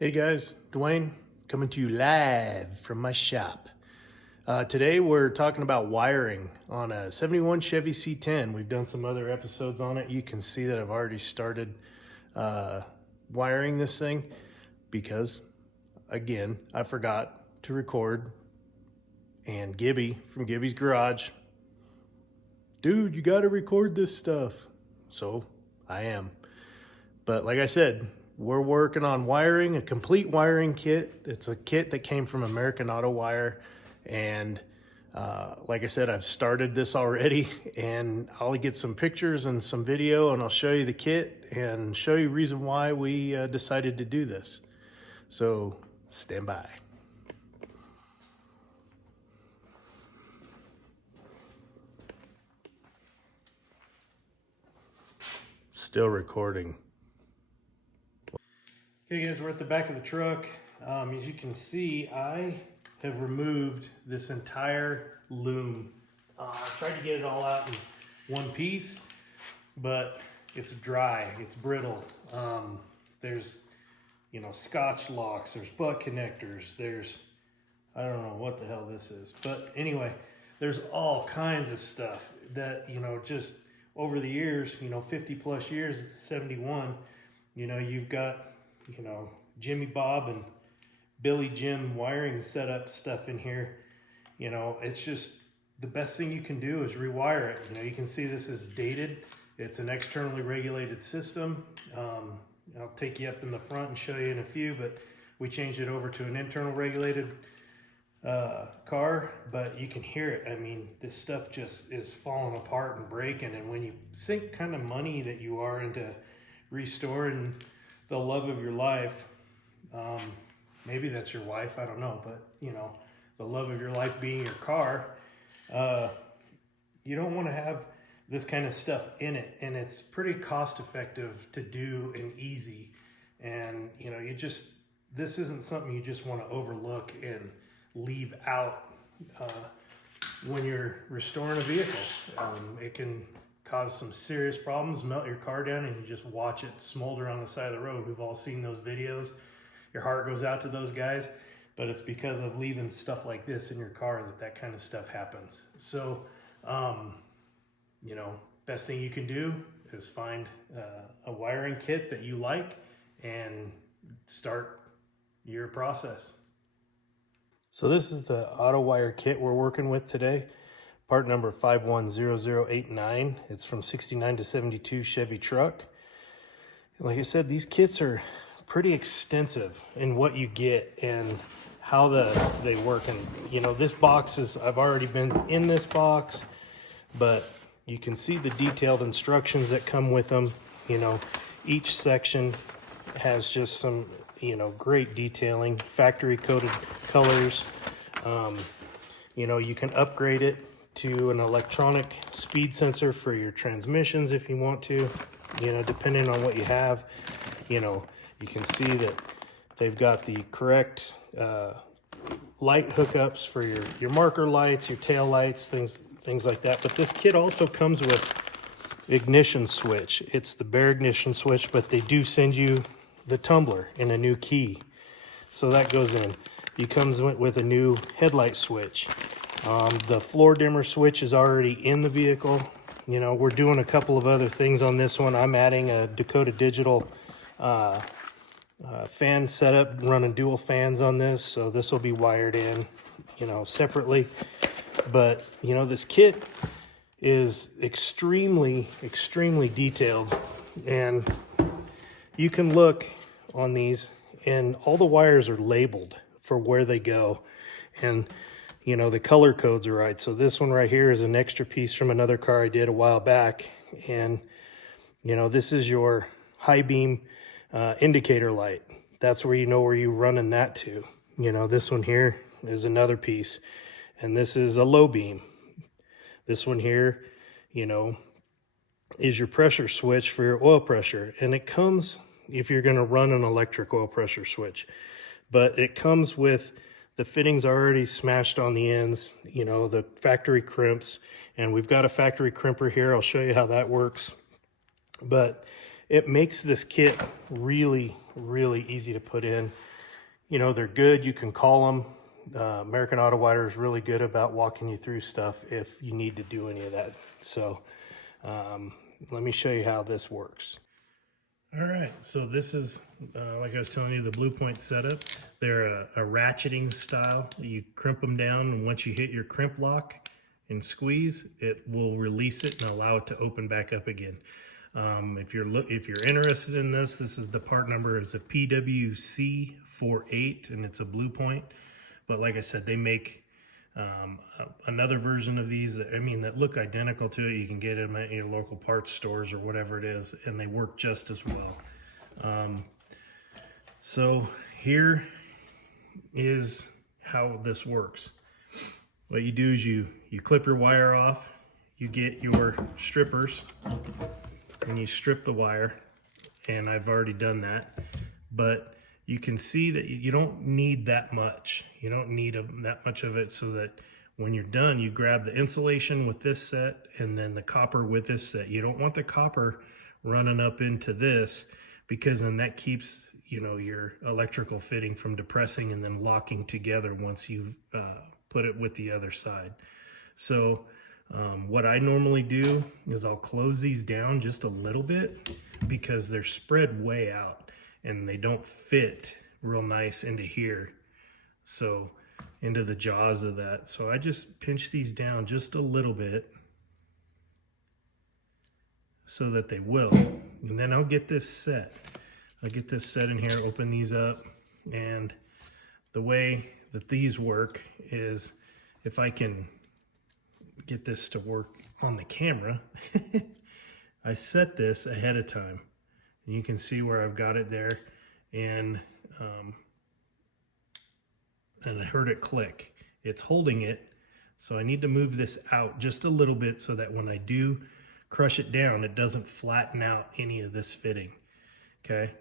Hey guys, Duane coming to you live from my shop. Today we're talking about wiring on a 71 Chevy C10. We've done some other episodes on it. You can see that I've already started wiring this thing because, again, I forgot to record. And Gibby from Gibby's Garage, dude, you got to record this stuff. So I am. But like I said, we're working on wiring, a complete wiring kit. It's a kit that came from AmericanAutowire. And like I said, I've started this already, and I'll get some pictures and some video, and I'll show you the kit and show you the reason why we decided to do this. So stand by. Still recording. Okay guys, we're at the back of the truck. As you can see, I have removed this entire loom. I tried to get it all out in one piece, but it's dry, it's brittle. There's, Scotch locks, there's butt connectors, there's, I don't know what the hell this is. But anyway, there's all kinds of stuff that, just over the years, 50 plus years, it's 71, you've got, Jimmy Bob and Billy Jim wiring setup stuff in here. It's just the best thing you can do is rewire it. You can see this is dated. It's an externally regulated system. I'll take you up in the front and show you in a few, but we changed it over to an internal regulated car, but you can hear it. I mean, this stuff just is falling apart and breaking. And when you sink kind of money that you are into restoring the love of your life, maybe that's your wife, I don't know, but the love of your life being your car, you don't want to have this kind of stuff in it, and it's pretty cost effective to do and easy. And this isn't something you just want to overlook and leave out when you're restoring a vehicle. It can cause some serious problems, melt your car down, and you just watch it smolder on the side of the road. We've all seen those videos. Your heart goes out to those guys, but it's because of leaving stuff like this in your car that kind of stuff happens. So, best thing you can do is find a wiring kit that you like and start your process. So this is the auto wire kit we're working with today. Part number 510089. It's from 69 to 72 Chevy truck. Like I said, these kits are pretty extensive in what you get and how they work. And this box is, I've already been in this box, but you can see the detailed instructions that come with them. Each section has just some, great detailing, factory coded colors. You can upgrade it to an electronic speed sensor for your transmissions if you want to, depending on what you have. You can see that they've got the correct light hookups for your marker lights, your tail lights, things like that. But this kit also comes with ignition switch. It's the bare ignition switch, but they do send you the tumbler in a new key. So that goes in. It comes with a new headlight switch. The floor dimmer switch is already in the vehicle. We're doing a couple of other things on this one. I'm adding a Dakota Digital fan setup, running dual fans on this. So this will be wired in, separately. But, this kit is extremely, extremely detailed. And you can look on these, and all the wires are labeled for where they go. And the color codes are right. So this one right here is an extra piece from another car I did a while back. And, this is your high beam indicator light. That's where where you're running that to. This one here is another piece. And this is a low beam. This one here, is your pressure switch for your oil pressure. And it comes, if you're going to run an electric oil pressure switch, but it comes with the fittings already smashed on the ends, the factory crimps. And we've got a factory crimper here. I'll show you how that works. But it makes this kit really, really easy to put in. you know, they're good. You can call them. American Auto Wire is really good about walking you through stuff if you need to do any of that. So let me show you how this works. All right, so this is, like I was telling you, the Blue Point setup. They're a ratcheting style. You crimp them down, and once you hit your crimp lock and squeeze, it will release it and allow it to open back up again. If you're interested in this is the part number is a PWC48, and it's a Blue Point. But like I said, they make another version of these that, I mean, that look identical to it. You can get them at your local parts stores or whatever it is, and they work just as well. So here is how this works. What you do is you clip your wire off, you get your strippers, and you strip the wire, and I've already done that. But you can see that you don't need that much. You don't need that much of it, so that when you're done, you grab the insulation with this set and then the copper with this set. You don't want the copper running up into this, because then that keeps, you know, your electrical fitting from depressing and then locking together once you've put it with the other side. So what I normally do is I'll close these down just a little bit, because they're spread way out and they don't fit real nice into here, so into the jaws of that. So I just pinch these down just a little bit so that they will, and then I'll get this set. I'll get this set in here, open these up, and the way that these work is, if I can get this to work on the camera, I set this ahead of time. And you can see where I've got it there, and I heard it click. It's holding it, so I need to move this out just a little bit so that when I do crush it down, it doesn't flatten out any of this fitting. Okay,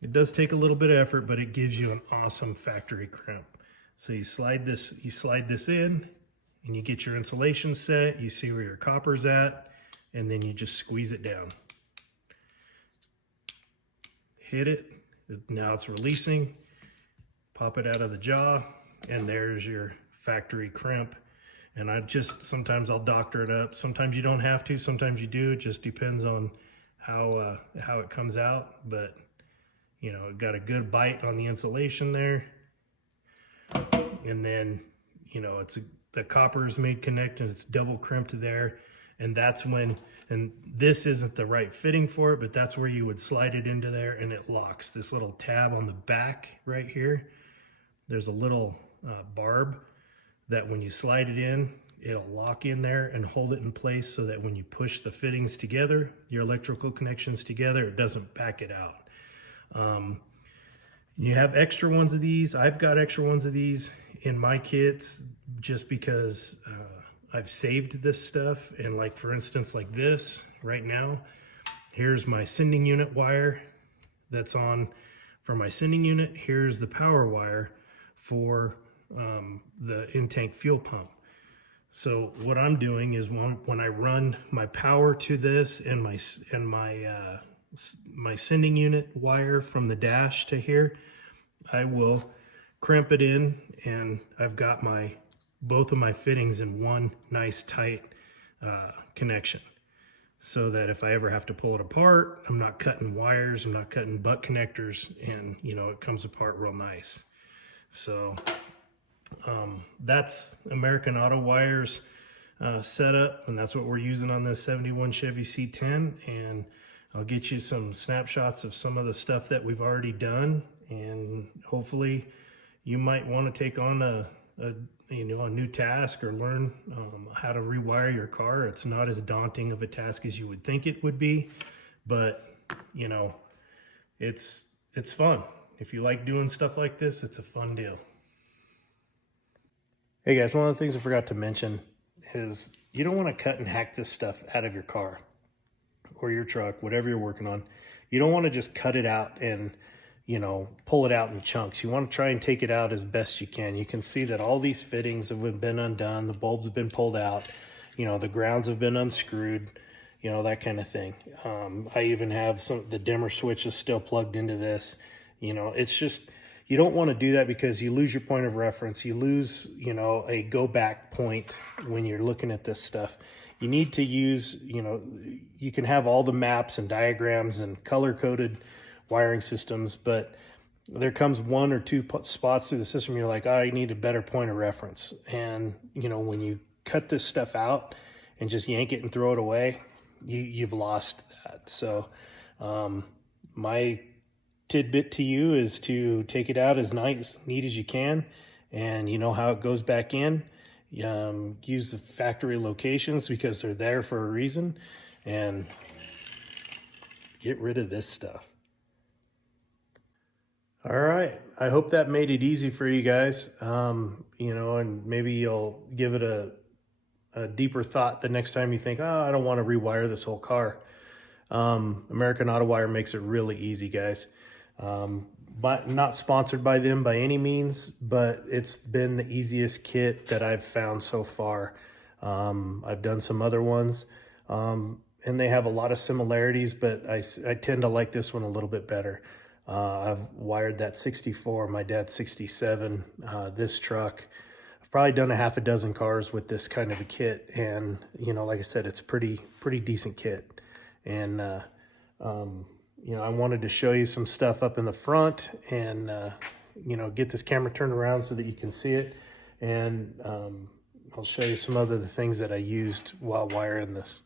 it does take a little bit of effort, but it gives you an awesome factory crimp. So you slide this in, and you get your insulation set. You see where your copper's at, and then you just squeeze it down. Hit it, now it's releasing, pop it out of the jaw, and there's your factory crimp. And sometimes I'll doctor it up. Sometimes you don't have to, sometimes you do. It just depends on how it comes out. But you know, it got a good bite on the insulation there. And then, you know, the copper is made connect, and it's double crimped there. And that's when, and this isn't the right fitting for it, but that's where you would slide it into there, and it locks. This little tab on the back right here, there's a little barb that when you slide it in, it'll lock in there and hold it in place, so that when you push the fittings together, your electrical connections together, it doesn't back it out. You have extra ones of these. I've got extra ones of these in my kits just because I've saved this stuff. And like, for instance, like this right now, here's my sending unit wire that's on for my sending unit. Here's the power wire for the in-tank fuel pump. So what I'm doing is when I run my power to this and my sending unit wire from the dash to here, I will crimp it in, and I've got both of my fittings in one nice tight connection, so that if I ever have to pull it apart, I'm not cutting wires, I'm not cutting butt connectors, and you know, it comes apart real nice. So that's American Auto Wire's setup, and that's what we're using on this 71 Chevy C10. And I'll get you some snapshots of some of the stuff that we've already done, and hopefully you might want to take on a new task, or learn how to rewire your car. It's not as daunting of a task as you would think it would be, but you know, it's fun. If you like doing stuff like this, it's a fun deal. Hey guys, one of the things I forgot to mention is you don't want to cut and hack this stuff out of your car or your truck, whatever you're working on. You don't want to just cut it out and, you know, pull it out in chunks. You want to try and take it out as best you can. You can see that all these fittings have been undone. The bulbs have been pulled out. You know, the grounds have been unscrewed, you know, that kind of thing. I even have the dimmer switch is still plugged into this. You know, it's just, You don't want to do that because you lose your point of reference. You lose, you know, a go back point when you're looking at this stuff. You need to use, you know, you can have all the maps and diagrams and color coded wiring systems, but there comes one or two spots through the system you're like, oh, I need a better point of reference. And you know, when you cut this stuff out and just yank it and throw it away, you've lost that. So my tidbit to you is to take it out as neat as you can, and you know how it goes back in. Use the factory locations because they're there for a reason, and get rid of this stuff. All right. I hope that made it easy for you guys. You know, and maybe you'll give it a deeper thought the next time you think, oh, I don't want to rewire this whole car. American Auto Wire makes it really easy, guys. But not sponsored by them by any means, but it's been the easiest kit that I've found so far. I've done some other ones, and they have a lot of similarities, but I tend to like this one a little bit better. I've wired that 64, my dad's 67, this truck. I've probably done a half a dozen cars with this kind of a kit, and you know, like I said, it's a pretty decent kit. And you know, I wanted to show you some stuff up in the front, and you know, get this camera turned around so that you can see it, and I'll show you some other things that I used while wiring this.